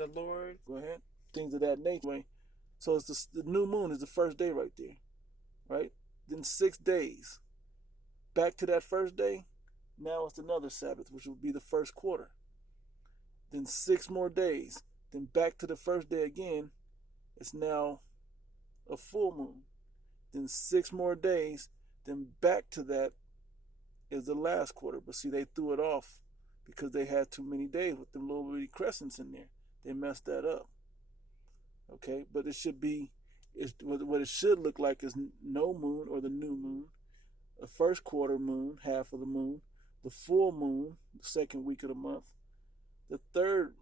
the Lord? Go ahead. Things of that nature. So it's the new moon is the first day right there, right? Then 6 days. Back to that first day, now it's another Sabbath, which will be the first quarter. Then 6 more days. Then back to the first day again. It's now a full moon. Then 6 more days. Then back to that is the last quarter. But see, they threw it off because they had too many days with them little bitty crescents in there. They messed that up. Okay, but it should be, what it should look like is no moon or the new moon, a first quarter moon, half of the moon, the full moon, the second week of the month, the third,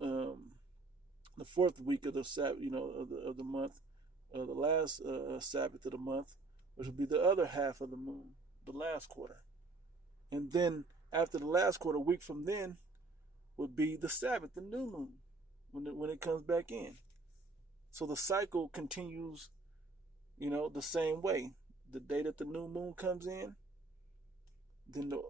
the fourth week of the of the month, the last Sabbath of the month, which would be the other half of the moon, the last quarter, and then after the last quarter, a week from then, would be the Sabbath, the new moon, when it comes back in. So the cycle continues, the same way. The day that the new moon comes in, then the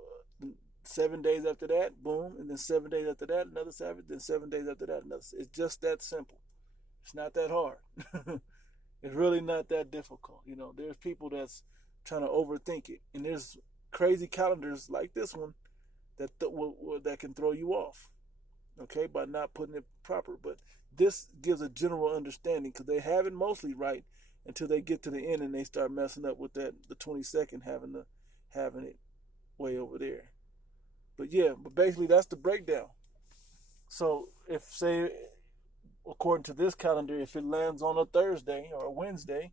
7 days after that, boom, and then 7 days after that, another Sabbath, then 7 days after that, another. It's just that simple. It's not that hard. It's really not that difficult. There's people that's trying to overthink it, and there's crazy calendars like this one that can throw you off, okay, by not putting it proper. But this gives a general understanding because they have it mostly right until they get to the end and they start messing up with the 22nd having it way over there. But basically that's the breakdown. So if, say, according to this calendar, if it lands on a Thursday or a Wednesday,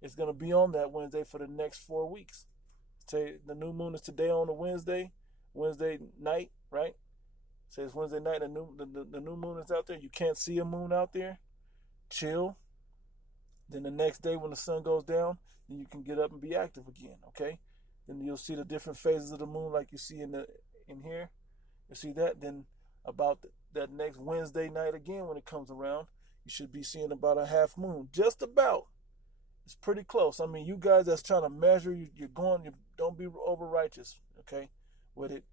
it's going to be on that Wednesday for the next 4 weeks. Say the new moon is today on a Wednesday night, right? Say it's Wednesday night, the new moon is out there. You can't see a moon out there. Chill. Then the next day when the sun goes down, then you can get up and be active again, okay? Then you'll see the different phases of the moon like you see in here. You see that? Then about that next Wednesday night again when it comes around, you should be seeing about a half moon. Just about. It's pretty close. I mean, you guys that's trying to measure, you don't be over righteous, okay, with it.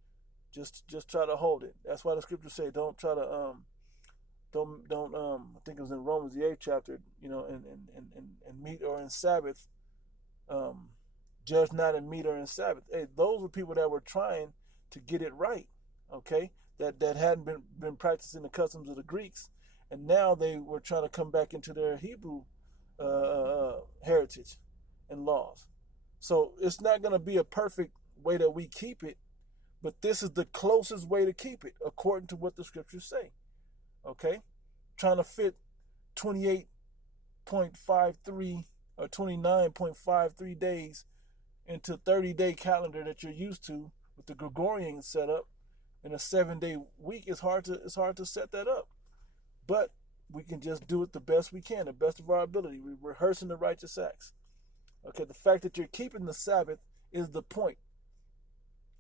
Just try to hold it. That's why the scriptures say don't try to don't I think it was in Romans the 8th chapter, in meat or in Sabbath, judge not in meat or in Sabbath. Hey, those were people that were trying to get it right, okay? That hadn't been practicing the customs of the Greeks, and now they were trying to come back into their Hebrew heritage and laws. So it's not going to be a perfect way that we keep it, but this is the closest way to keep it according to what the scriptures say. Okay? Trying to fit 28.53 or 29.53 days into 30-day calendar that you're used to with the Gregorian setup in a 7-day week is hard to set that up. But we can just do it the best we can, the best of our ability. We're rehearsing the righteous acts. Okay, the fact that you're keeping the Sabbath is the point.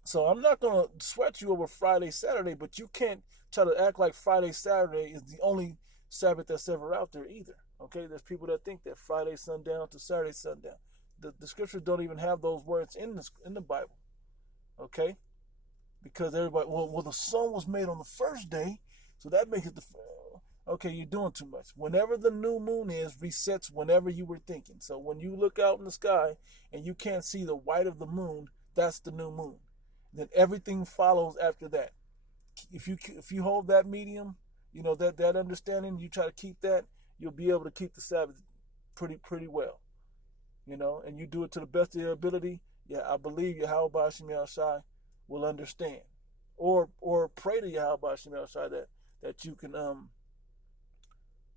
So I'm not going to sweat you over Friday, Saturday, but you can't try to act like Friday, Saturday is the only Sabbath that's ever out there either. Okay, there's people that think that Friday sundown to Saturday sundown. The scriptures don't even have those words in the Bible. Okay, because everybody, well, the sun was made on the first day, so that makes it okay, you're doing too much. Whenever the new moon is, resets whenever you were thinking. So when you look out in the sky and you can't see the white of the moon, that's the new moon. Then everything follows after that. If you hold that medium, that understanding, you try to keep that, you'll be able to keep the Sabbath pretty well. And you do it to the best of your ability. Yeah, I believe Yahweh Hashem Shai will understand. Or pray to Yahweh Hashem Shai that you can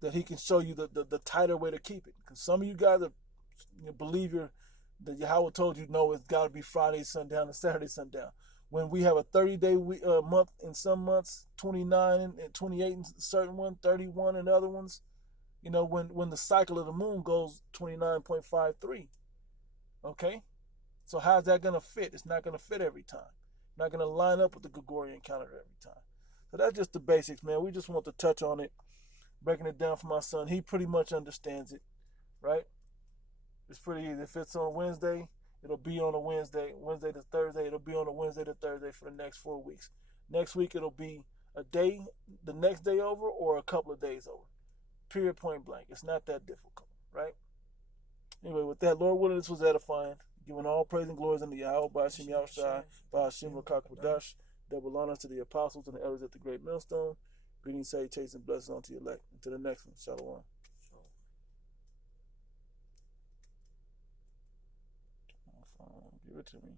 that he can show you the tighter way to keep it. Because some of you guys believe that Yahweh told you, no, it's got to be Friday sundown and Saturday sundown. When we have a 30-day month in some months, 29 and 28 in certain ones, 31 in other ones, when the cycle of the moon goes 29.53. Okay? So how's that going to fit? It's not going to fit every time. Not going to line up with the Gregorian calendar every time. So that's just the basics, man. We just want to touch on it, breaking it down for my son. He pretty much understands it, right? It's pretty easy. If it's on Wednesday, it'll be on a Wednesday to Thursday. It'll be on a Wednesday to Thursday for the next 4 weeks. Next week, it'll be a day, the next day over, or a couple of days over. Period, point blank. It's not that difficult, right? Anyway, with that, Lord willing, this was edifying. Giving all praise and glories unto Yahweh, Ba'ashim Yahushai, Ba'ashim Rakakadash. Double honors to the apostles and the elders at the great millstone. Greetings, salutations, and blessings unto your elect. Until the next one. Shalom. Give it to me.